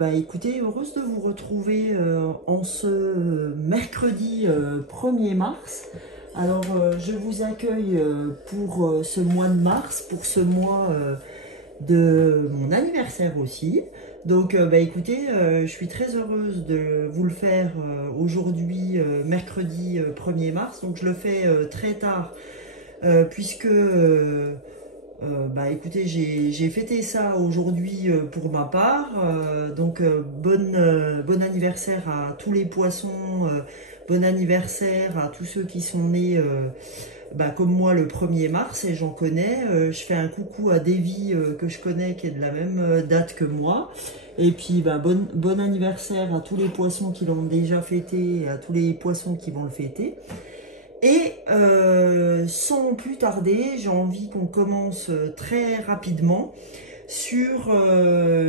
bah écoutez, heureuse de vous retrouver en ce mercredi 1er mars. Alors je vous accueille pour ce mois de mars, pour ce mois de mon anniversaire aussi. Donc bah écoutez, je suis très heureuse de vous le faire aujourd'hui, mercredi 1er mars. Donc je le fais très tard puisque bah écoutez, j'ai fêté ça aujourd'hui pour ma part. Donc bon anniversaire à tous les poissons, bon anniversaire à tous ceux qui sont nés bah, comme moi le 1er mars, et j'en connais. Je fais un coucou à Davy que je connais, qui est de la même date que moi. Et puis bah, bon anniversaire à tous les poissons qui l'ont déjà fêté et à tous les poissons qui vont le fêter. Et sans plus tarder, j'ai envie qu'on commence très rapidement sur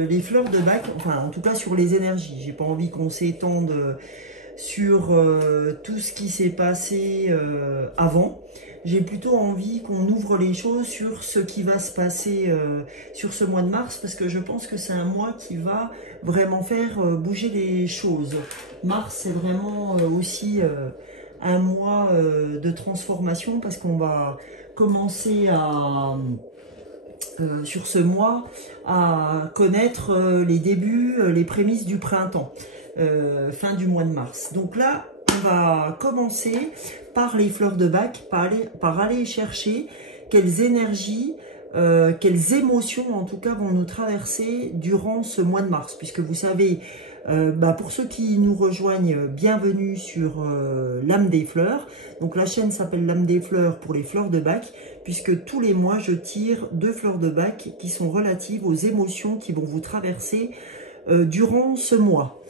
les fleurs de Bach, enfin en tout cas sur les énergies. J'ai pas envie qu'on s'étende sur tout ce qui s'est passé avant. J'ai plutôt envie qu'on ouvre les choses sur ce qui va se passer sur ce mois de mars, parce que je pense que c'est un mois qui va vraiment faire bouger les choses. Mars, c'est vraiment aussi un mois de transformation, parce qu'on va commencer à sur ce mois à connaître les débuts, les prémices du printemps, fin du mois de mars. Donc là, on va commencer par les fleurs de Bach, par aller chercher quelles énergies, quelles émotions en tout cas vont nous traverser durant ce mois de mars, puisque vous savez, bah pour ceux qui nous rejoignent, bienvenue sur l'âme des fleurs. Donc la chaîne s'appelle l'âme des fleurs pour les fleurs de Bach, puisque tous les mois je tire 2 fleurs de Bach qui sont relatives aux émotions qui vont vous traverser durant ce mois.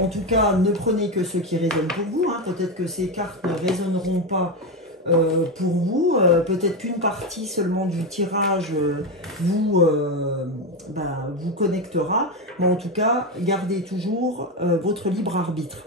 En tout cas, ne prenez que ce qui résonne pour vous, hein. Peut-être que ces cartes ne résonneront pas pour vous, peut-être qu'une partie seulement du tirage vous connectera, mais en tout cas, gardez toujours votre libre arbitre.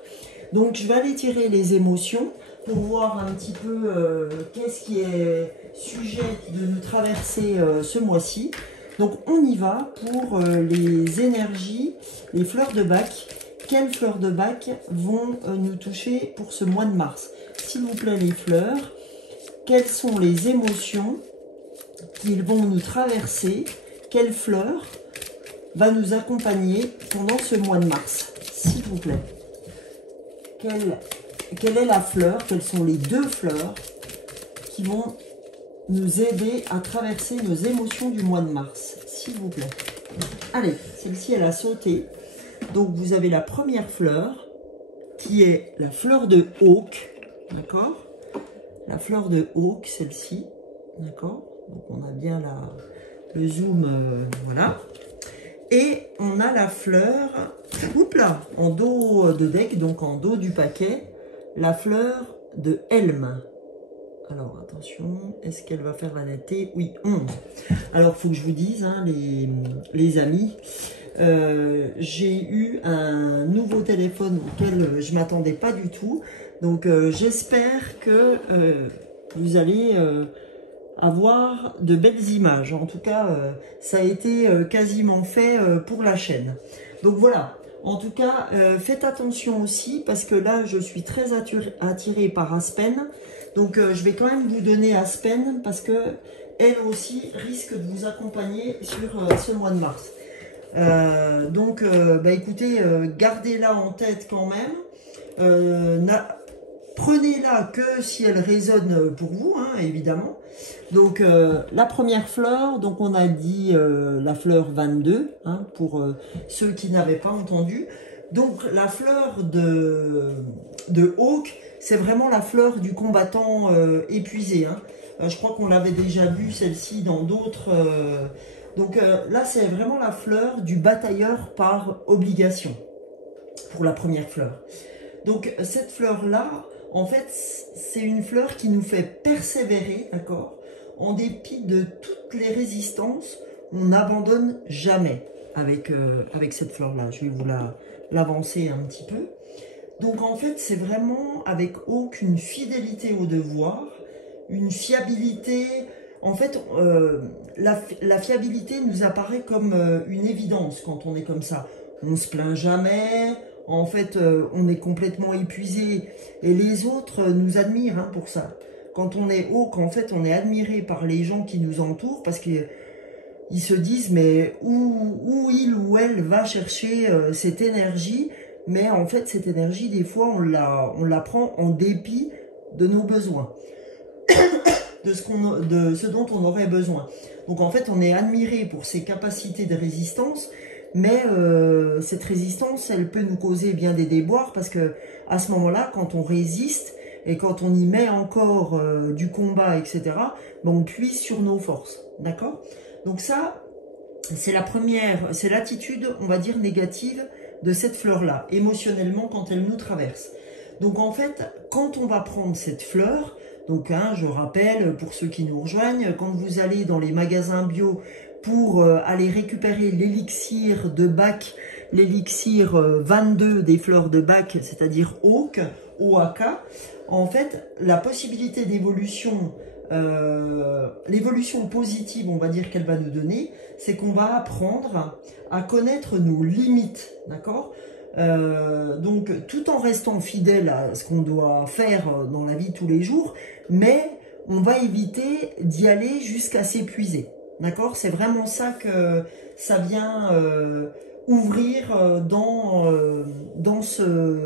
Donc, je vais aller tirer les émotions pour voir un petit peu qu'est-ce qui est sujet de nous traverser ce mois-ci. Donc, on y va pour les énergies, les fleurs de Bach. Quelles fleurs de Bach vont nous toucher pour ce mois de mars? S'il vous plaît, les fleurs. Quelles sont les émotions qu'ils vont nous traverser? Quelle fleur va nous accompagner pendant ce mois de mars? S'il vous plaît. Quelle est la fleur? Quelles sont les 2 fleurs qui vont nous aider à traverser nos émotions du mois de mars? S'il vous plaît. Allez, celle-ci, elle a sauté. Donc, vous avez la première fleur, qui est la fleur de Hawk. D'accord? La fleur de Hawk, celle-ci, d'accord? Donc on a bien le zoom, voilà. Et on a la fleur, oups là, en dos de deck, donc en dos du paquet, la fleur de Helm. Alors attention, est-ce qu'elle va faire la netteté? Oui, 11. Alors il faut que je vous dise, hein, les amis, j'ai eu un nouveau téléphone auquel je ne m'attendais pas du tout. Donc j'espère que vous allez avoir de belles images. En tout cas, ça a été quasiment fait pour la chaîne. Donc voilà, en tout cas, faites attention aussi, parce que là, je suis très attirée par Aspen. Donc je vais quand même vous donner Aspen, parce que elle aussi risque de vous accompagner sur ce mois de mars. Donc bah écoutez, gardez-la en tête quand même. Prenez-la que si elle résonne pour vous, hein, évidemment. Donc la première fleur, donc on a dit la fleur 22, hein, pour ceux qui n'avaient pas entendu. Donc la fleur de Hawk, c'est vraiment la fleur du combattant épuisé, hein. Je crois qu'on l'avait déjà vue celle-ci dans d'autres. Donc là, c'est vraiment la fleur du batailleur par obligation, pour la première fleur. Donc cette fleur-là, en fait, c'est une fleur qui nous fait persévérer, d'accord? En dépit de toutes les résistances, on n'abandonne jamais avec cette fleur-là. Je vais vous l'avancer un petit peu. Donc en fait, c'est vraiment avec aucune fidélité au devoir, une fiabilité. En fait, la fiabilité nous apparaît comme une évidence quand on est comme ça. on se plaint jamais, en fait on est complètement épuisé et les autres nous admirent hein, pour ça. Quand on est haut, qu'en fait on est admiré par les gens qui nous entourent parce qu'ils se disent mais où il ou elle va chercher cette énergie, mais en fait cette énergie des fois on la prend en dépit de nos besoins, de ce dont on aurait besoin. Donc en fait on est admiré pour ses capacités de résistance, mais cette résistance elle peut nous causer bien des déboires parce que à ce moment-là quand on résiste et quand on y met encore du combat etc, ben on puise sur nos forces, d'accord. Donc ça c'est la première, c'est l'attitude on va dire négative de cette fleur là, émotionnellement quand elle nous traverse. Donc en fait quand on va prendre cette fleur, donc hein, je rappelle pour ceux qui nous rejoignent, quand vous allez dans les magasins bio pour aller récupérer l'élixir de Bach, l'élixir 22 des fleurs de Bach, c'est-à-dire Oak, OAK, en fait la possibilité d'évolution, l'évolution positive on va dire qu'elle va nous donner, c'est qu'on va apprendre à connaître nos limites, d'accord. Donc tout en restant fidèle à ce qu'on doit faire dans la vie tous les jours, mais on va éviter d'y aller jusqu'à s'épuiser, d'accord. C'est vraiment ça que ça vient ouvrir dans ce,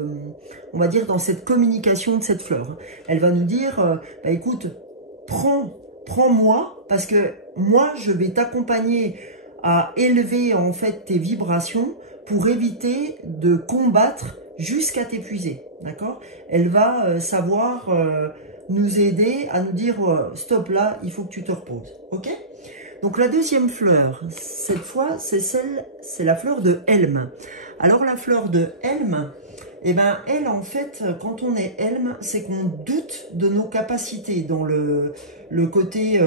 on va dire dans cette communication de cette fleur. Elle va nous dire bah, écoute, prends-moi parce que moi je vais t'accompagner à élever en fait tes vibrations pour éviter de combattre jusqu'à t'épuiser, d'accord. Elle va savoir nous aider à nous dire stop là, il faut que tu te reposes, ok. Donc la deuxième fleur, cette fois c'est la fleur de Helm. Alors la fleur de Helm, eh ben elle en fait quand on est Helm, c'est qu'on doute de nos capacités dans le côté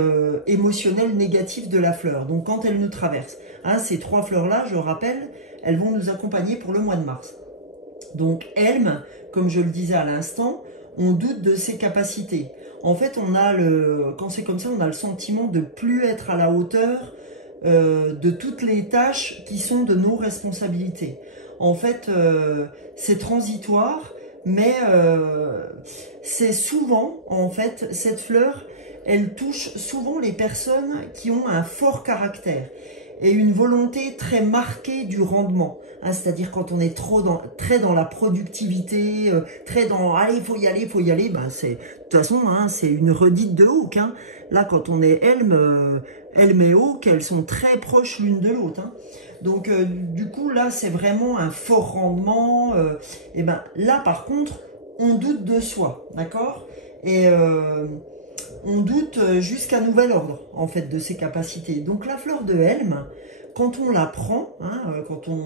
émotionnel négatif de la fleur. Donc quand elle nous traverse, hein, ces trois fleurs là, je rappelle, elles vont nous accompagner pour le mois de mars. Donc Helm, comme je le disais à l'instant, on doute de ses capacités. En fait, quand c'est comme ça, on a le sentiment de plus être à la hauteur de toutes les tâches qui sont de nos responsabilités. En fait, c'est transitoire, mais c'est souvent, en fait, cette fleur, elle touche souvent les personnes qui ont un fort caractère et une volonté très marquée du rendement. Hein, c'est-à-dire quand on est très dans la productivité, très dans « allez, il faut y aller », ben de toute façon, hein, c'est une redite de Hawk. Hein. Là, quand on est Helm et Hawk, elles sont très proches l'une de l'autre. Hein. Donc, du coup, là, c'est vraiment un fort rendement. Et ben là, par contre, on doute de soi, d'accord. Et on doute jusqu'à nouvel ordre, en fait, de ses capacités. Donc, la fleur de Helm, quand on la prend, hein, quand on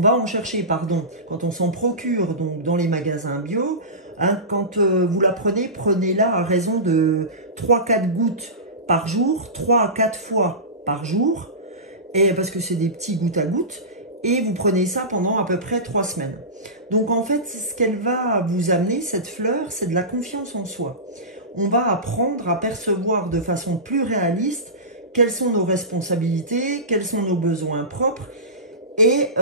va en chercher, pardon, quand on s'en procure donc dans les magasins bio, hein, quand vous la prenez, prenez-la à raison de 3-4 gouttes par jour, 3 à 4 fois par jour, et parce que c'est des petits gouttes à gouttes, et vous prenez ça pendant à peu près 3 semaines. Donc en fait, ce qu'elle va vous amener, cette fleur, c'est de la confiance en soi. On va apprendre à percevoir de façon plus réaliste quelles sont nos responsabilités, quels sont nos besoins propres, et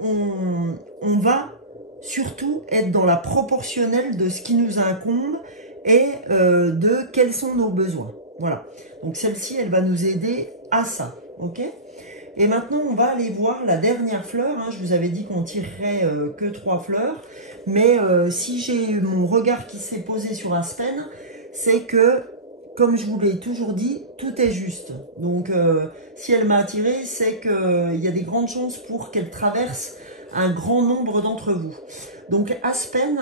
on va surtout être dans la proportionnelle de ce qui nous incombe et de quels sont nos besoins. Voilà, donc celle-ci, elle va nous aider à ça, ok. Et maintenant, on va aller voir la dernière fleur. Hein. Je vous avais dit qu'on tirerait que 3 fleurs. Mais si j'ai mon regard qui s'est posé sur Aspen, c'est que, comme je vous l'ai toujours dit, tout est juste. Donc, si elle m'a attiré, c'est qu'il y a des grandes chances pour qu'elle traverse un grand nombre d'entre vous. Donc, Aspen,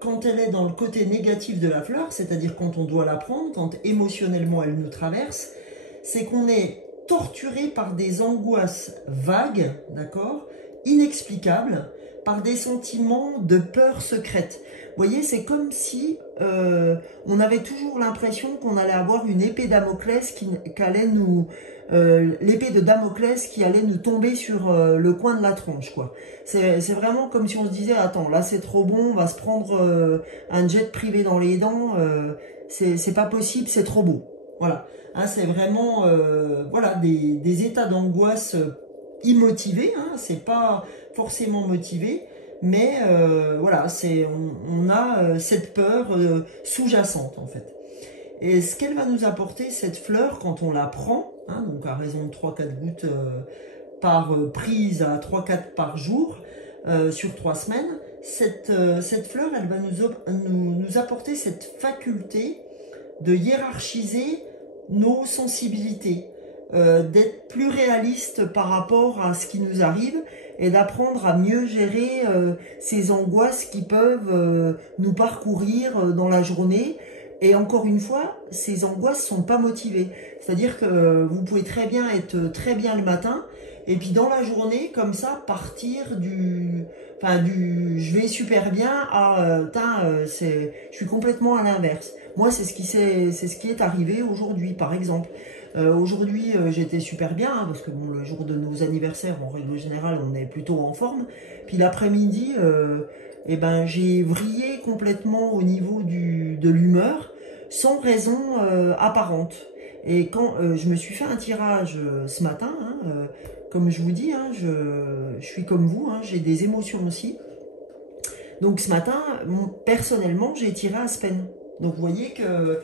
quand elle est dans le côté négatif de la fleur, c'est-à-dire quand on doit la prendre, quand émotionnellement elle nous traverse, c'est qu'on est torturé par des angoisses vagues, d'accord, inexplicables, par des sentiments de peur secrète. Vous voyez, c'est comme si on avait toujours l'impression qu'on allait avoir une épée Damoclès l'épée de Damoclès qui allait nous tomber sur le coin de la tronche, quoi. C'est vraiment comme si on se disait, attends, là c'est trop bon, on va se prendre un jet privé dans les dents, c'est pas possible, c'est trop beau. Voilà, hein, c'est vraiment voilà, des états d'angoisse immotivés, hein, c'est pas forcément motivé, mais voilà, on a cette peur sous-jacente en fait. Et ce qu'elle va nous apporter, cette fleur, quand on la prend, hein, donc à raison de 3-4 gouttes par prise à 3-4 par jour, sur 3 semaines, cette fleur, elle va nous apporter cette faculté de hiérarchiser nos sensibilités, d'être plus réaliste par rapport à ce qui nous arrive et d'apprendre à mieux gérer ces angoisses qui peuvent nous parcourir dans la journée. Et encore une fois, ces angoisses sont pas motivées. C'est-à-dire que vous pouvez très bien être très bien le matin et puis dans la journée, comme ça, partir du je vais super bien à je suis complètement à l'inverse. Moi, c'est ce qui est arrivé aujourd'hui, par exemple. Aujourd'hui, j'étais super bien, hein, parce que bon, le jour de nos anniversaires, en règle générale, on est plutôt en forme. Puis l'après-midi, eh ben, j'ai vrillé complètement au niveau de l'humeur, sans raison apparente. Et quand je me suis fait un tirage ce matin, hein, comme je vous dis, hein, je suis comme vous, hein, j'ai des émotions aussi. Donc ce matin, personnellement, j'ai tiré Aspen. Donc vous voyez que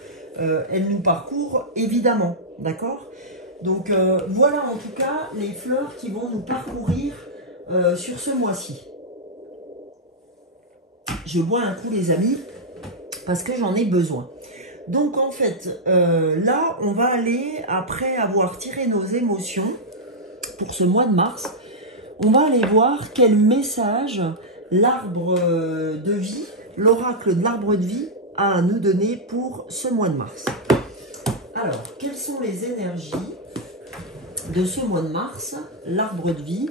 elle nous parcourt évidemment, d'accord? Donc voilà en tout cas les fleurs qui vont nous parcourir sur ce mois-ci. Je bois un coup les amis, parce que j'en ai besoin. Donc en fait, là on va aller, après avoir tiré nos émotions, pour ce mois de mars, on va aller voir quel message l'arbre de vie, l'oracle de l'arbre de vie, a à nous donner pour ce mois de mars. Alors, quelles sont les énergies de ce mois de mars, l'arbre de vie?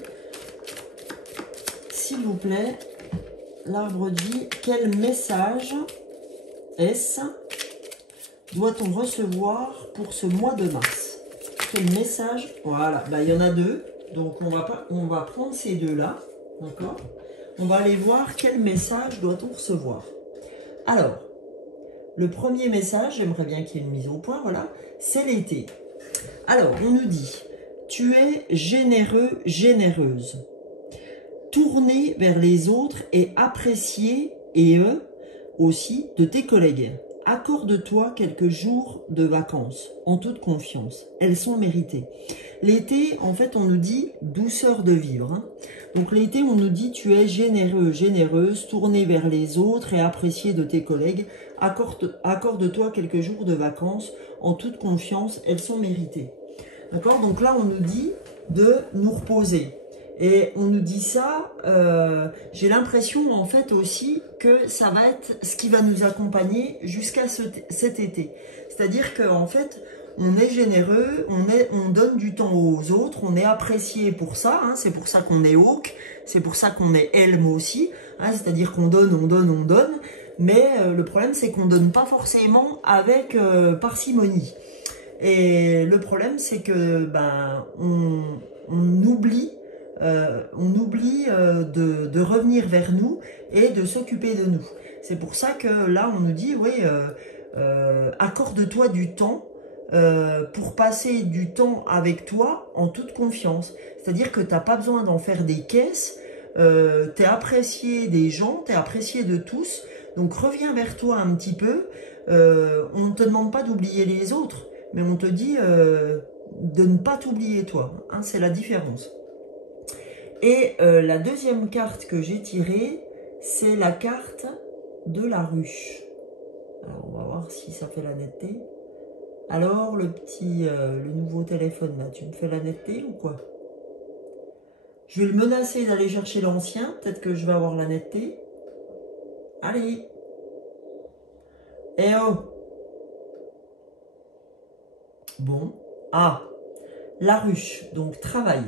S'il vous plaît, l'arbre de vie, quel message est-ce doit-on recevoir pour ce mois de mars? Quel message? Voilà, bah, il y en a deux, donc on va prendre ces deux-là, d'accord? On va aller voir quel message doit-on recevoir. Alors, le premier message, j'aimerais bien qu'il y ait une mise au point, voilà, c'est l'été. Alors, on nous dit, tu es généreux, généreuse. Tourner vers les autres et apprécier, et eux aussi, de tes collègues. Accorde-toi quelques jours de vacances, en toute confiance. Elles sont méritées. L'été, en fait, on nous dit douceur de vivre. Hein. Donc l'été, on nous dit tu es généreux, généreuse, tourner vers les autres et apprécier de tes collègues. Accorde-toi quelques jours de vacances, en toute confiance. Elles sont méritées. D'accord? Donc là, on nous dit de nous reposer. Et on nous dit ça, j'ai l'impression en fait aussi que ça va être ce qui va nous accompagner jusqu'à cet été. C'est-à-dire qu'en fait, on est généreux, on donne du temps aux autres, on est apprécié pour ça, hein, c'est pour ça qu'on est Hawk, c'est pour ça qu'on est Elm aussi, hein, c'est-à-dire qu'on donne, on donne, on donne, mais le problème c'est qu'on donne pas forcément avec parcimonie. Et le problème c'est que ben, on oublie de revenir vers nous et de s'occuper de nous. C'est pour ça que là, on nous dit, oui, accorde-toi du temps pour passer du temps avec toi en toute confiance. C'est-à-dire que tu n'as pas besoin d'en faire des caisses, tu es apprécié des gens, tu es apprécié de tous, donc reviens vers toi un petit peu. On ne te demande pas d'oublier les autres, mais on te dit de ne pas t'oublier toi. Hein, c'est la différence. Et la deuxième carte que j'ai tirée, c'est la carte de la ruche. Alors, on va voir si ça fait la netteté. Alors, le nouveau téléphone, là, tu me fais la netteté ou quoi? Je vais le menacer d'aller chercher l'ancien. Peut-être que je vais avoir la netteté. Allez. Eh oh. Bon. Ah. La ruche, donc travail.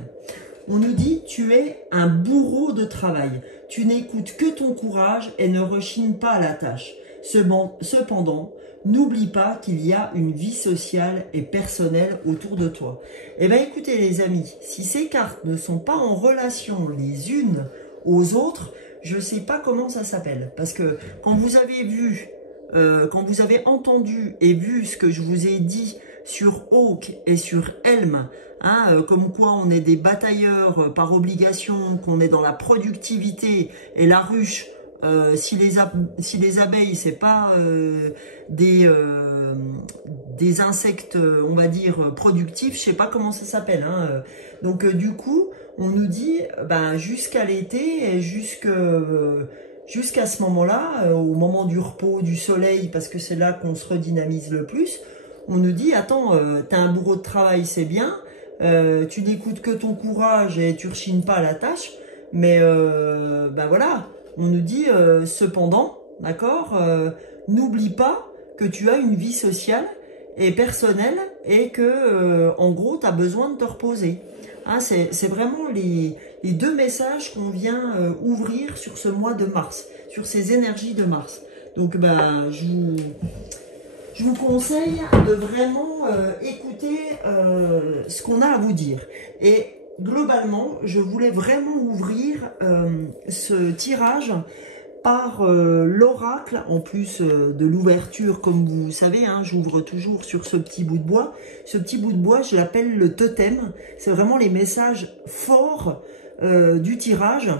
On nous dit, tu es un bourreau de travail. Tu n'écoutes que ton courage et ne rechignes pas à la tâche. Cependant, n'oublie pas qu'il y a une vie sociale et personnelle autour de toi. Eh bien, écoutez les amis, si ces cartes ne sont pas en relation les unes aux autres, je ne sais pas comment ça s'appelle. Parce que quand vous avez vu, quand vous avez entendu et vu ce que je vous ai dit sur Oak et sur Helm, hein, comme quoi on est des batailleurs par obligation, qu'on est dans la productivité, et la ruche, si les abeilles, c'est pas des insectes, on va dire, productifs, je sais pas comment ça s'appelle. Hein. Donc du coup, on nous dit, ben, jusqu'à l'été et jusqu'à ce moment-là, au moment du repos, du soleil, parce que c'est là qu'on se redynamise le plus, on nous dit, attends, t'as un bourreau de travail, c'est bien, tu n'écoutes que ton courage et tu rechignes pas à la tâche, mais ben voilà, on nous dit, cependant, d'accord, n'oublie pas que tu as une vie sociale et personnelle et que, en gros, tu as besoin de te reposer. Hein, c'est vraiment les deux messages qu'on vient ouvrir sur ce mois de mars, sur ces énergies de mars. Donc, ben, je vous conseille de vraiment écouter ce qu'on a à vous dire. Et globalement, je voulais vraiment ouvrir ce tirage par l'oracle, en plus de l'ouverture, comme vous savez, hein, j'ouvre toujours sur ce petit bout de bois. Ce petit bout de bois, je l'appelle le totem. C'est vraiment les messages forts du tirage.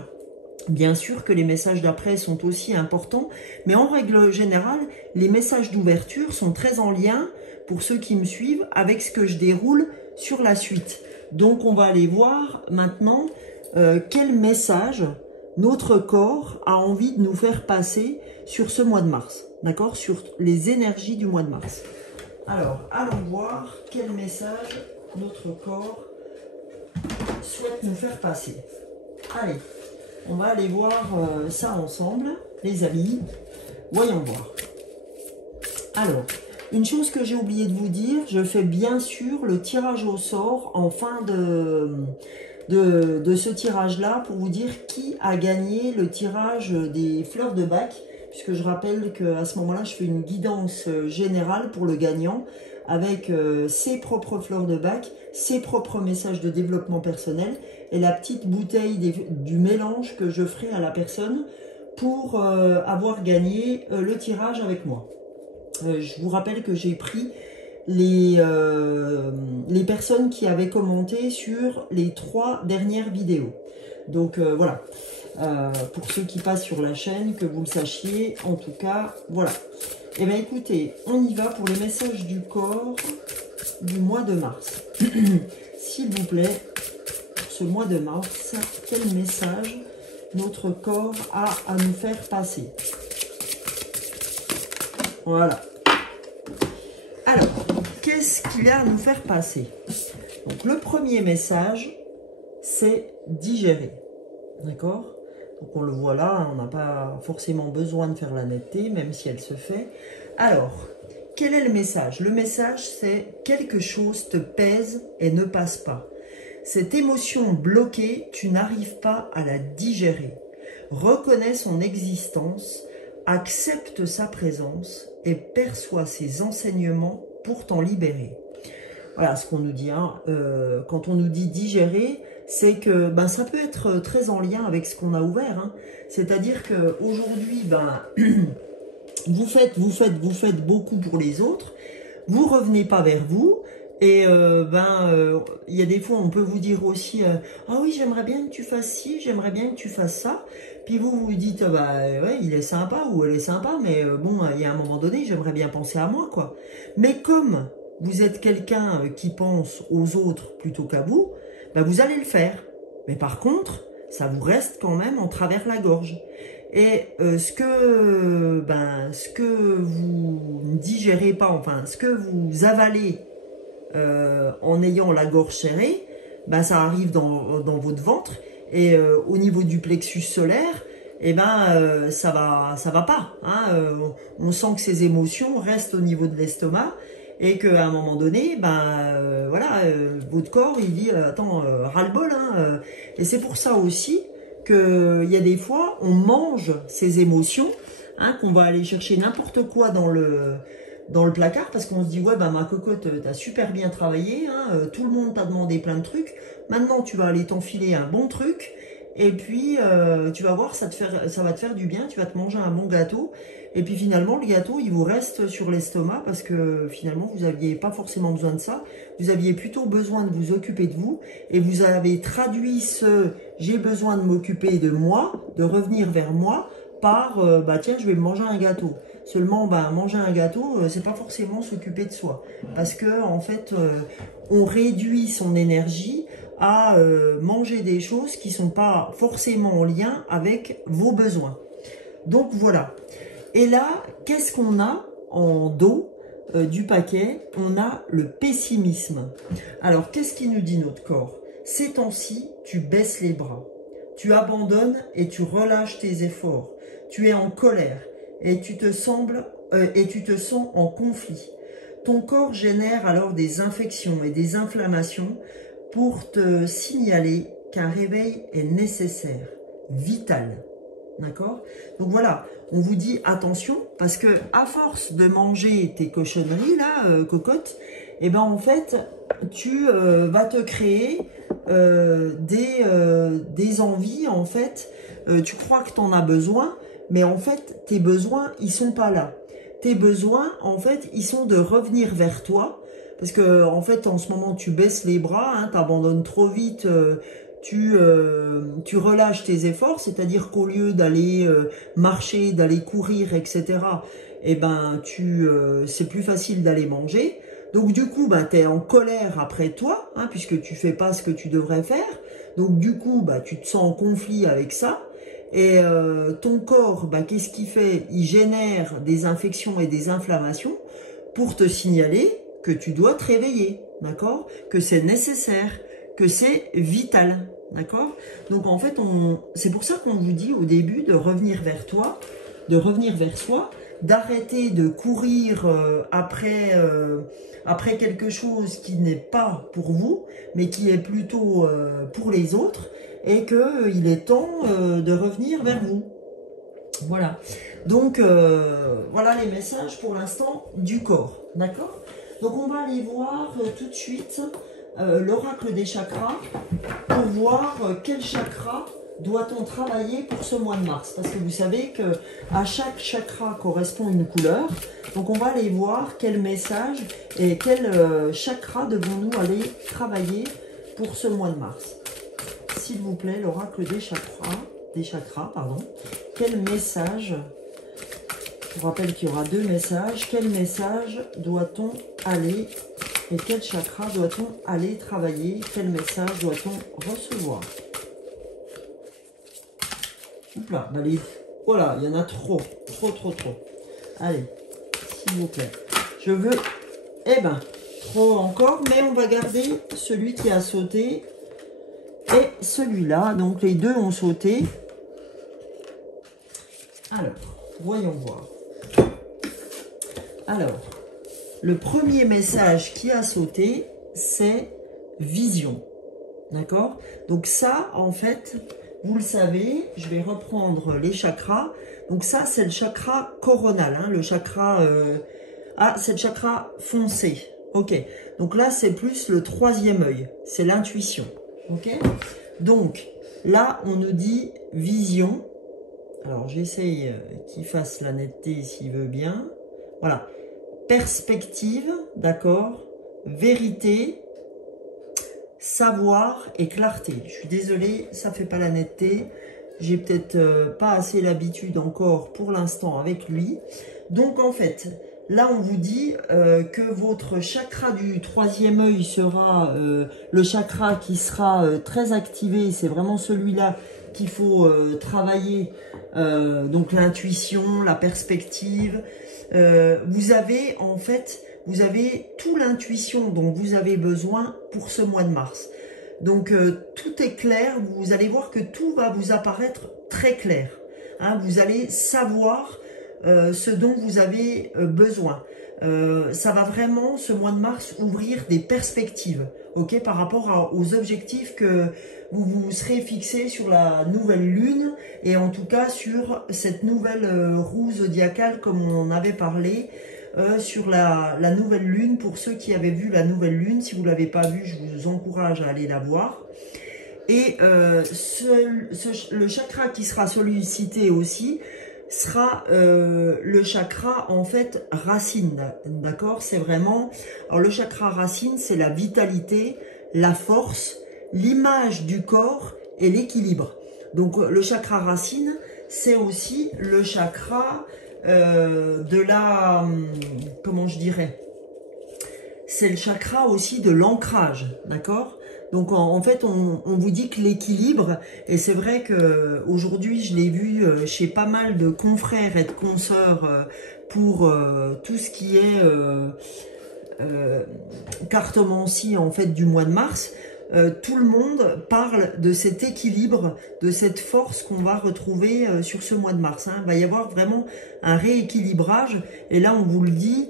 Bien sûr que les messages d'après sont aussi importants, mais en règle générale, les messages d'ouverture sont très en lien, pour ceux qui me suivent, avec ce que je déroule sur la suite. Donc on va aller voir maintenant quel message notre corps a envie de nous faire passer sur ce mois de mars, d'accord? Sur les énergies du mois de mars. Alors, allons voir quel message notre corps souhaite nous faire passer. Allez, on va aller voir ça ensemble, les amis. Voyons voir. Alors, une chose que j'ai oublié de vous dire, je fais bien sûr le tirage au sort en fin de ce tirage-là pour vous dire qui a gagné le tirage des fleurs de bac, puisque je rappelle qu'à ce moment-là, je fais une guidance générale pour le gagnant avec ses propres fleurs de bac, ses propres messages de développement personnel et la petite bouteille du mélange que je ferai à la personne pour avoir gagné le tirage avec moi. Je vous rappelle que j'ai pris les personnes qui avaient commenté sur les 3 dernières vidéos. Donc voilà, pour ceux qui passent sur la chaîne, que vous le sachiez, en tout cas, voilà. Et bien écoutez, on y va pour les messages du corps du mois de mars. S'il vous plaît, pour ce mois de mars, quel message notre corps a à nous faire passer? Voilà. Alors, qu'est-ce qu'il a à nous faire passer? Donc, le premier message, c'est digérer. D'accord? Donc, on le voit là, on n'a pas forcément besoin de faire la netteté, même si elle se fait. Alors, quel est le message? Le message, c'est quelque chose te pèse et ne passe pas. Cette émotion bloquée, tu n'arrives pas à la digérer. Reconnais son existence, accepte sa présence et perçois ses enseignements pour t'en libérer. Voilà ce qu'on nous dit. Hein. Quand on nous dit digérer, c'est que ben, ça peut être très en lien avec ce qu'on a ouvert. Hein. C'est-à-dire qu'aujourd'hui, ben, vous faites beaucoup pour les autres, vous ne revenez pas vers vous. Et il y a des fois, on peut vous dire aussi ah oui, j'aimerais bien que tu fasses ci, j'aimerais bien que tu fasses ça. Puis vous vous dites ouais, il est sympa ou elle est sympa, mais bon, il y a un moment donné, j'aimerais bien penser à moi, quoi. Mais comme vous êtes quelqu'un qui pense aux autres plutôt qu'à vous, ben vous allez le faire. Mais par contre, ça vous reste quand même en travers la gorge. Et ce que vous ne digérez pas, enfin, ce que vous avalez en ayant la gorge serrée, ben, ça arrive dans votre ventre et au niveau du plexus solaire, et ben ça va pas. Hein, on sent que ces émotions restent au niveau de l'estomac et qu'à un moment donné, voilà, votre corps il dit attends, ras-le-bol. Hein, et c'est pour ça aussi qu'il y a des fois on mange ces émotions, hein, qu'on va aller chercher n'importe quoi dans le placard parce qu'on se dit ouais bah ma cocotte t'as super bien travaillé, hein, tout le monde t'a demandé plein de trucs, maintenant tu vas aller t'enfiler un bon truc Et puis, tu vas voir, ça va te faire du bien, tu vas te manger un bon gâteau. Et puis finalement, le gâteau, il vous reste sur l'estomac parce que finalement, vous n'aviez pas forcément besoin de ça. Vous aviez plutôt besoin de vous occuper de vous. Et vous avez traduit ce « j'ai besoin de m'occuper de moi », de revenir vers moi, par bah tiens, je vais me manger un gâteau. Seulement, bah, manger un gâteau, c'est pas forcément s'occuper de soi. Parce que en fait, on réduit son énergie à manger des choses qui sont pas forcément en lien avec vos besoins. Donc voilà. Et là, qu'est-ce qu'on a en dos du paquet? On a le pessimisme. Alors, qu'est-ce qui nous dit notre corps? Ces temps-ci, tu baisses les bras. Tu abandonnes et tu relâches tes efforts. Tu es en colère et tu te sens en conflit. Ton corps génère alors des infections et des inflammations pour te signaler qu'un réveil est nécessaire, vital. D'accord? Donc voilà, on vous dit attention, parce que à force de manger tes cochonneries, là, cocotte, et ben en fait, tu vas te créer des envies, en fait. Tu crois que tu en as besoin, mais en fait, tes besoins, ils sont pas là. Tes besoins, en fait, ils sont de revenir vers toi, parce que en fait, en ce moment, tu baisses les bras, hein, tu abandonnes trop vite, tu relâches tes efforts, c'est-à-dire qu'au lieu d'aller marcher, d'aller courir, etc., eh ben, c'est plus facile d'aller manger. Donc du coup, bah, tu es en colère après toi, hein, puisque tu fais pas ce que tu devrais faire. Donc du coup, bah, tu te sens en conflit avec ça. Et ton corps, bah, qu'est-ce qu'il fait? Il génère des infections et des inflammations pour te signaler que tu dois te réveiller, d'accord? Que c'est nécessaire, que c'est vital, d'accord? Donc en fait, c'est pour ça qu'on vous dit au début de revenir vers toi, de revenir vers soi, d'arrêter de courir après quelque chose qui n'est pas pour vous, mais qui est plutôt pour les autres, et qu'il est temps de revenir vers vous. Voilà. Donc, voilà les messages pour l'instant du corps, d'accord? Donc, on va aller voir tout de suite l'oracle des chakras pour voir quel chakra doit-on travailler pour ce mois de mars. Parce que vous savez que à chaque chakra correspond une couleur. Donc, on va aller voir quel message et quel chakra devons-nous aller travailler pour ce mois de mars. S'il vous plaît, l'oracle des chakras, pardon. Quel message, je vous rappelle qu'il y aura 2 messages, quel message doit-on aller et quel chakra doit-on aller travailler, quel message doit-on recevoir? Oups là, allez, voilà, il y en a trop. Allez, s'il vous plaît. Je veux, eh ben, trop encore, mais on va garder celui qui a sauté et celui-là. Donc les deux ont sauté. Alors, voyons voir. Alors, le premier message qui a sauté, c'est vision. D'accord? Donc ça, en fait, vous le savez, je vais reprendre les chakras. Donc ça, c'est le chakra coronal, hein, le chakra... c'est le chakra foncé. Ok. Donc là, c'est plus le 3e œil. C'est l'intuition. Ok? Donc, là, on nous dit vision. Alors, j'essaye qu'il fasse la netteté s'il veut bien. Voilà. Perspective, d'accord? Vérité, savoir et clarté. Je suis désolée, ça ne fait pas la netteté. J'ai peut-être pas assez l'habitude encore pour l'instant avec lui. Donc, en fait, là, on vous dit que votre chakra du 3e œil sera le chakra qui sera très activé. C'est vraiment celui-là qu'il faut travailler. Donc, l'intuition, la perspective. Vous avez, en fait, vous avez toute l'intuition dont vous avez besoin pour ce mois de mars. Donc, tout est clair. Vous allez voir que tout va vous apparaître très clair. Hein, vous allez savoir ce dont vous avez besoin. Ça va vraiment, ce mois de mars, ouvrir des perspectives, ok, par rapport aux objectifs que vous vous serez fixés sur la nouvelle lune, et en tout cas sur cette nouvelle roue zodiacale, comme on en avait parlé, sur la nouvelle lune. Pour ceux qui avaient vu la nouvelle lune, si vous ne l'avez pas vue, je vous encourage à aller la voir. Et le chakra qui sera sollicité aussi sera le chakra en fait racine, d'accord? C'est vraiment, alors le chakra racine, c'est la vitalité, la force, l'image du corps et l'équilibre. Donc le chakra racine, c'est aussi le chakra de la, comment je dirais, c'est le chakra aussi de l'ancrage, d'accord? Donc en fait, on vous dit que l'équilibre, et c'est vrai que aujourd'hui je l'ai vu chez pas mal de confrères et de consoeurs pour tout ce qui est cartomancie en fait du mois de mars, tout le monde parle de cet équilibre, de cette force qu'on va retrouver sur ce mois de mars. Il va y avoir vraiment un rééquilibrage, et là on vous le dit,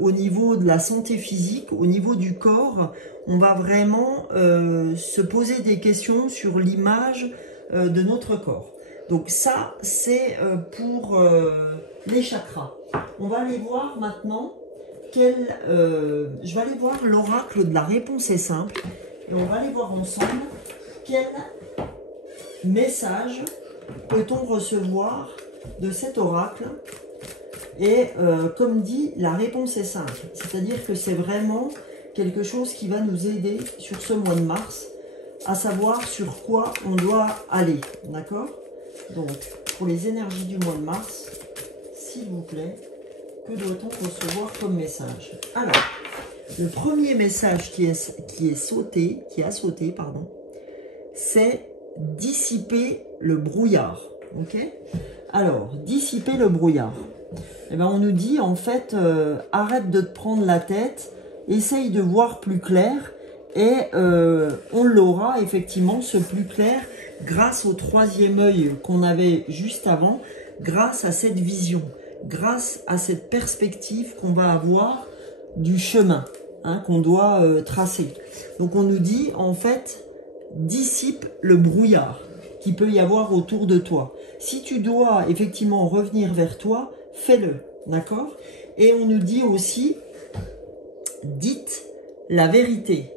au niveau de la santé physique, au niveau du corps, on va vraiment se poser des questions sur l'image de notre corps. Donc ça, c'est pour les chakras. On va aller voir maintenant, je vais aller voir l'oracle de la réponse est simple, et on va aller voir ensemble quel message peut-on recevoir de cet oracle. Et comme dit, la réponse est simple, c'est-à-dire que c'est vraiment quelque chose qui va nous aider sur ce mois de mars, à savoir sur quoi on doit aller, d'accord? Donc, pour les énergies du mois de mars, s'il vous plaît, que doit-on recevoir comme message? Alors, le premier message qui a sauté, c'est dissiper le brouillard, ok? Alors, dissiper le brouillard. Eh ben, on nous dit, en fait, arrête de te prendre la tête, essaye de voir plus clair, et on l'aura effectivement, ce plus clair, grâce au troisième œil qu'on avait juste avant, grâce à cette vision, grâce à cette perspective qu'on va avoir du chemin qu'on doit tracer. Donc on nous dit, en fait, dissipe le brouillard qu'il peut y avoir autour de toi. Si tu dois effectivement revenir vers toi, fais-le, d'accord? Et on nous dit aussi, dites la vérité.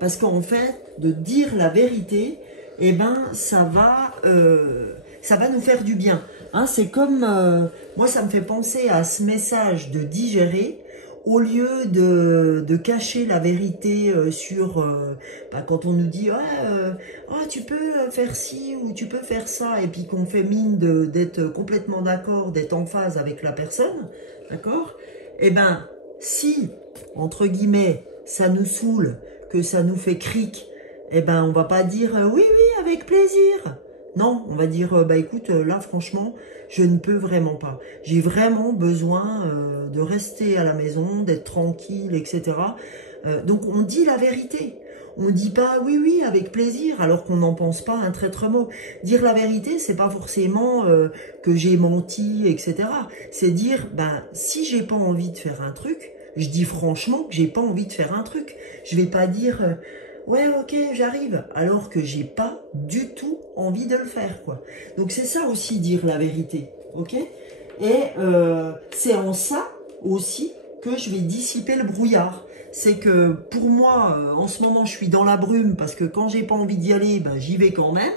Parce qu'en fait, de dire la vérité, eh ben, ça va nous faire du bien. C'est comme, moi ça me fait penser à ce message de digérer, au lieu de cacher la vérité sur, quand on nous dit tu peux faire ci ou tu peux faire ça, et puis qu'on fait mine d'être complètement d'accord, d'être en phase avec la personne, d'accord? Eh ben, si, entre guillemets, ça nous saoule, que ça nous fait cric, eh ben, on va pas dire oui, avec plaisir. Non, on va dire, écoute, là, franchement, je ne peux vraiment pas. J'ai vraiment besoin de rester à la maison, d'être tranquille, etc. Donc, on dit la vérité. On ne dit pas oui, avec plaisir, alors qu'on n'en pense pas un traître mot. Dire la vérité, c'est pas forcément que j'ai menti, etc. C'est dire, si j'ai pas envie de faire un truc, je dis franchement que j'ai pas envie de faire un truc. Je vais pas dire... ouais, ok, j'arrive, alors que j'ai pas du tout envie de le faire, quoi. Donc c'est ça aussi, dire la vérité, ok? Et c'est en ça aussi que je vais dissiper le brouillard. C'est que pour moi, en ce moment, je suis dans la brume, parce que quand j'ai pas envie d'y aller, j'y vais quand même.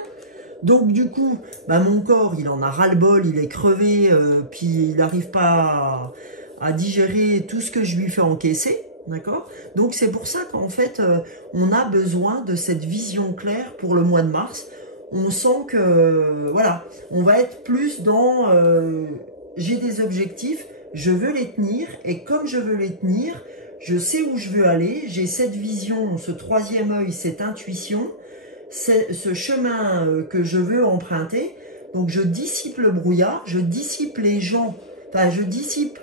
Donc du coup, mon corps, il en a ras-le-bol, il est crevé, puis il n'arrive pas à digérer tout ce que je lui fais encaisser. D'accord? Donc c'est pour ça qu'en fait, on a besoin de cette vision claire pour le mois de mars. On sent que, voilà, on va être plus dans, j'ai des objectifs, je veux les tenir, et comme je veux les tenir, je sais où je veux aller, j'ai cette vision, ce troisième œil, cette intuition, ce chemin que je veux emprunter. Donc je dissipe le brouillard, je dissipe les gens, je dissipe...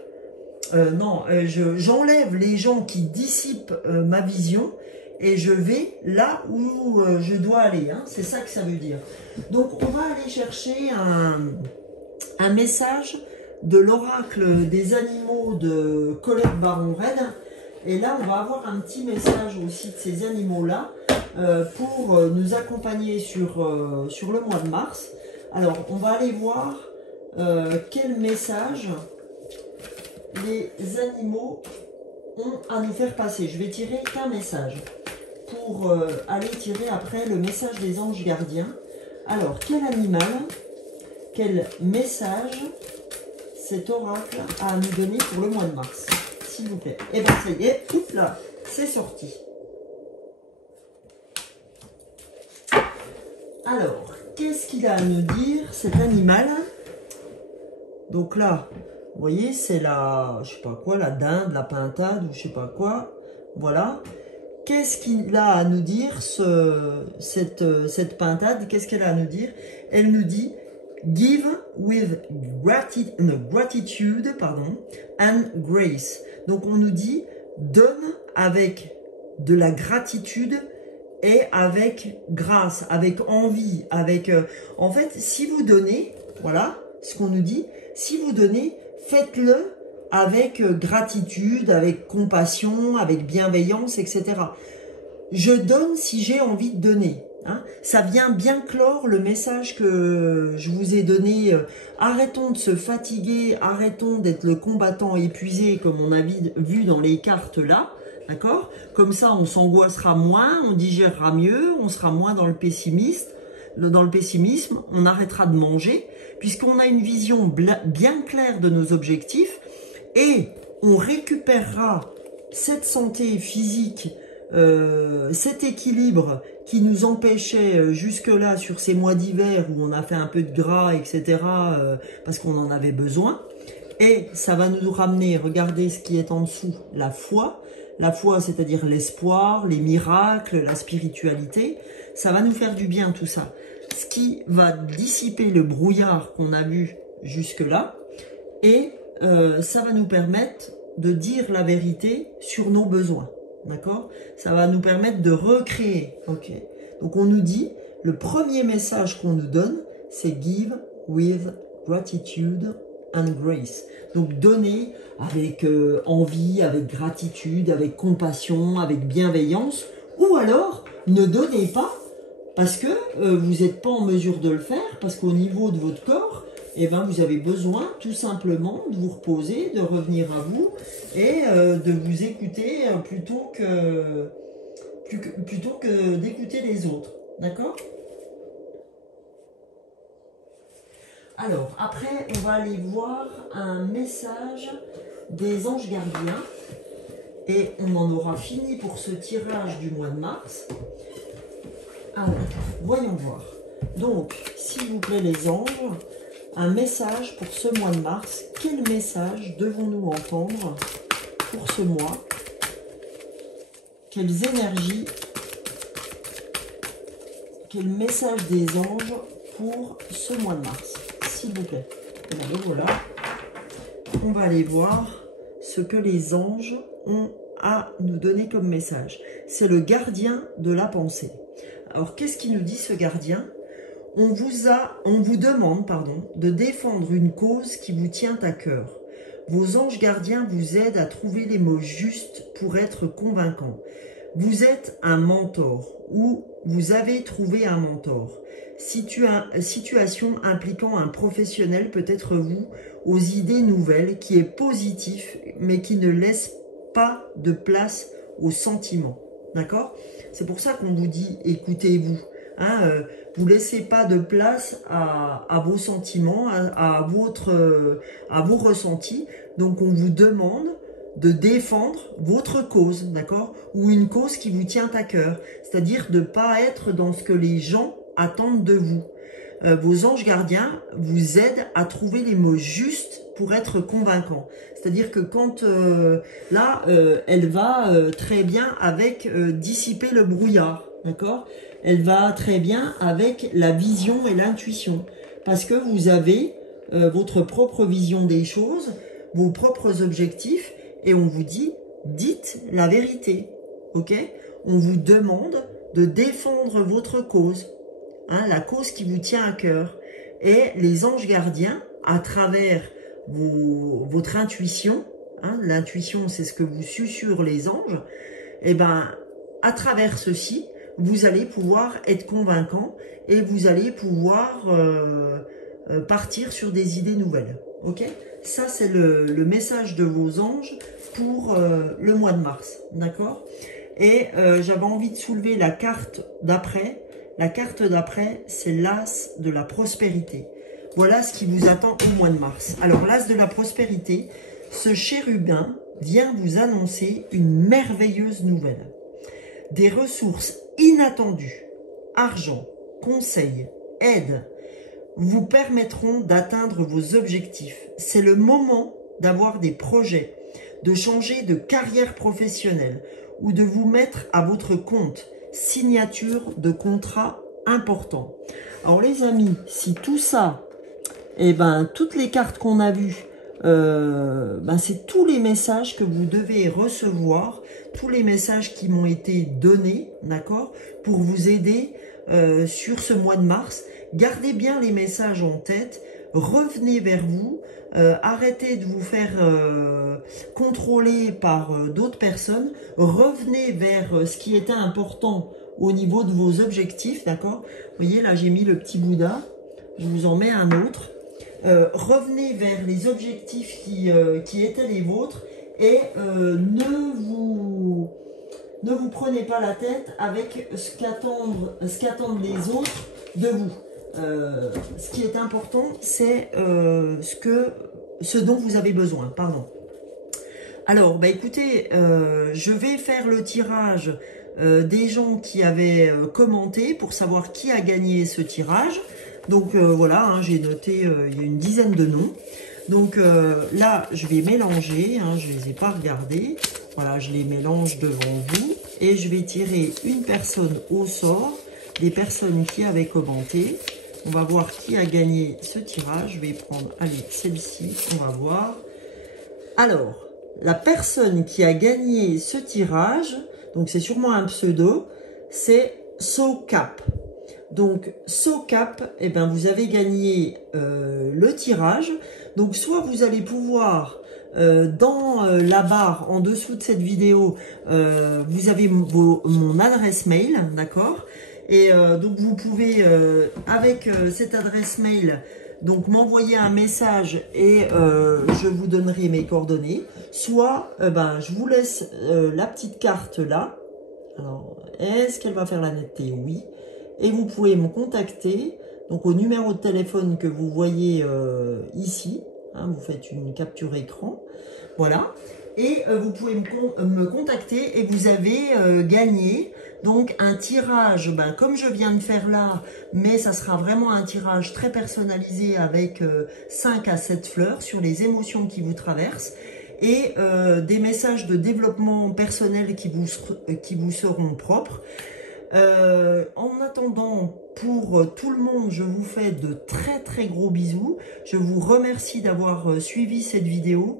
j'enlève les gens qui dissipent ma vision, et je vais là où je dois aller. C'est ça que ça veut dire. Donc, on va aller chercher un message de l'oracle des animaux de Colette Baron-Red. Et là, on va avoir un petit message aussi de ces animaux-là pour nous accompagner sur le mois de mars. Alors, on va aller voir quel message les animaux ont à nous faire passer. Je vais tirer qu'un message pour aller tirer après le message des anges gardiens. Alors, quel animal, quel message cet oracle a à nous donner pour le mois de mars, s'il vous plaît? Et bien, ça y est, oups là, c'est sorti. Alors, qu'est-ce qu'il a à nous dire, cet animal? Donc là, vous voyez, c'est la, je sais pas quoi, la dinde, la pintade, ou je sais pas quoi. Voilà. Qu'est-ce qu'il a à nous dire, cette pintade? Qu'est-ce qu'elle a à nous dire? Elle nous dit « Give with gratitude and grace ». Donc, on nous dit « Donne avec de la gratitude et avec grâce, avec envie, avec... en fait, si vous donnez, voilà ce qu'on nous dit, si vous donnez, faites-le avec gratitude, avec compassion, avec bienveillance, etc. Je donne si j'ai envie de donner. Hein. Ça vient bien clore le message que je vous ai donné. Arrêtons de se fatiguer, arrêtons d'être le combattant épuisé comme on a vu dans les cartes là. D'accord? Comme ça, on s'angoissera moins, on digérera mieux, on sera moins dans le pessimisme, on arrêtera de manger, puisqu'on a une vision bien claire de nos objectifs et on récupérera cette santé physique, cet équilibre qui nous empêchait jusque-là sur ces mois d'hiver où on a fait un peu de gras, etc., parce qu'on en avait besoin. Et ça va nous ramener, regardez ce qui est en dessous, la foi. La foi, c'est-à-dire l'espoir, les miracles, la spiritualité. Ça va nous faire du bien tout ça. Ce qui va dissiper le brouillard qu'on a vu jusque-là. Et ça va nous permettre de dire la vérité sur nos besoins. D'accord? Ça va nous permettre de recréer. Ok. Donc on nous dit, le premier message qu'on nous donne, c'est « Give with gratitude and grace ». Donc donner avec envie, avec gratitude, avec compassion, avec bienveillance. Ou alors, ne donnez pas parce que vous n'êtes pas en mesure de le faire, parce qu'au niveau de votre corps, eh ben, vous avez besoin tout simplement de vous reposer, de revenir à vous et de vous écouter plutôt que d'écouter les autres. D'accord ? Alors, après, on va aller voir un message des anges gardiens. Et on en aura fini pour ce tirage du mois de mars. Alors, voyons voir. Donc, s'il vous plaît les anges, un message pour ce mois de mars. Quel message devons-nous entendre pour ce mois? Quelles énergies? Quel message des anges pour ce mois de mars? S'il vous plaît. Et bien, voilà. On va aller voir ce que les anges ont à nous donner comme message. C'est le gardien de la pensée. Alors, qu'est-ce qu'il nous dit ce gardien? On vous demande de défendre une cause qui vous tient à cœur. Vos anges gardiens vous aident à trouver les mots justes pour être convaincants. Vous êtes un mentor ou vous avez trouvé un mentor. Situation impliquant un professionnel, peut-être vous, aux idées nouvelles, qui est positif, mais qui ne laisse pas de place aux sentiments. D'accord? C'est pour ça qu'on vous dit, écoutez-vous. Hein, vous ne laissez pas de place à vos sentiments, à vos ressentis. Donc, on vous demande de défendre votre cause, d'accord? Ou une cause qui vous tient à cœur. C'est-à-dire de ne pas être dans ce que les gens attendent de vous. Vos anges gardiens vous aident à trouver les mots justes pour être convaincants. C'est-à-dire que quand elle va très bien avec dissiper le brouillard, d'accord? Elle va très bien avec la vision et l'intuition. Parce que vous avez votre propre vision des choses, vos propres objectifs, et on vous dit, dites la vérité, ok? On vous demande de défendre votre cause, hein, la cause qui vous tient à cœur. Et les anges gardiens, à travers votre intuition, hein, l'intuition c'est ce que vous susurrent les anges, et ben à travers ceci, vous allez pouvoir être convaincant et vous allez pouvoir partir sur des idées nouvelles. Ok? Ça, c'est le message de vos anges pour le mois de mars. D'accord? Et j'avais envie de soulever la carte d'après. La carte d'après, c'est l'as de la prospérité. Voilà ce qui vous attend au mois de mars. Alors, l'as de la prospérité, ce chérubin vient vous annoncer une merveilleuse nouvelle. Des ressources inattendues, argent, conseils, aide, vous permettront d'atteindre vos objectifs. C'est le moment d'avoir des projets, de changer de carrière professionnelle ou de vous mettre à votre compte. Signature de contrats importants. Alors les amis, si tout ça, toutes les cartes qu'on a vues, c'est tous les messages que vous devez recevoir, tous les messages qui m'ont été donnés, d'accord, pour vous aider sur ce mois de mars. Gardez bien les messages en tête, revenez vers vous, arrêtez de vous faire contrôler par d'autres personnes, revenez vers ce qui était important au niveau de vos objectifs, d'accord. Vous voyez, là j'ai mis le petit Bouddha, je vous en mets un autre. Revenez vers les objectifs qui étaient les vôtres et ne vous prenez pas la tête avec ce qu'attendent les autres de vous. Ce qui est important, c'est ce dont vous avez besoin. Pardon. Alors, écoutez, je vais faire le tirage des gens qui avaient commenté pour savoir qui a gagné ce tirage. Donc voilà, hein, j'ai noté, il y a une dizaine de noms. Donc là, je vais mélanger, hein, je ne les ai pas regardés. Voilà, je les mélange devant vous. Et je vais tirer une personne au sort, des personnes qui avaient commenté. On va voir qui a gagné ce tirage. Je vais prendre, allez, celle-ci, on va voir. Alors, la personne qui a gagné ce tirage, donc c'est sûrement un pseudo, c'est SoCap. Donc, SoCap, vous avez gagné le tirage. Donc, soit vous allez pouvoir, dans la barre en dessous de cette vidéo, vous avez mon adresse mail, d'accord? Et donc, vous pouvez, avec cette adresse mail, donc m'envoyer un message et je vous donnerai mes coordonnées. Soit, je vous laisse la petite carte là. Alors, est-ce qu'elle va faire la netteté? Oui. Et vous pouvez me contacter donc au numéro de téléphone que vous voyez ici. Hein, vous faites une capture écran. Voilà. Et vous pouvez me contacter et vous avez gagné donc un tirage, comme je viens de faire là, mais ça sera vraiment un tirage très personnalisé avec 5 à 7 fleurs sur les émotions qui vous traversent et des messages de développement personnel qui vous seront propres. En attendant, pour tout le monde, je vous fais de très très gros bisous. Je vous remercie d'avoir suivi cette vidéo.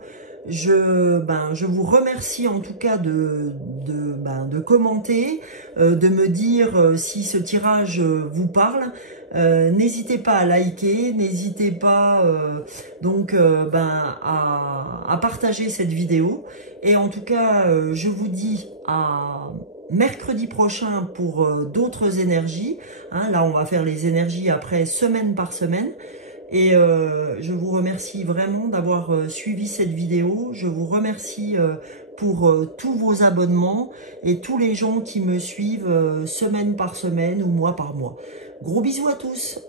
Je vous remercie en tout cas de commenter, de me dire si ce tirage vous parle. N'hésitez pas à liker, n'hésitez pas à partager cette vidéo. Et en tout cas, je vous dis à mercredi prochain pour d'autres énergies. Hein, là, on va faire les énergies après semaine par semaine. Et je vous remercie vraiment d'avoir suivi cette vidéo. Je vous remercie pour tous vos abonnements et tous les gens qui me suivent semaine par semaine ou mois par mois. Gros bisous à tous!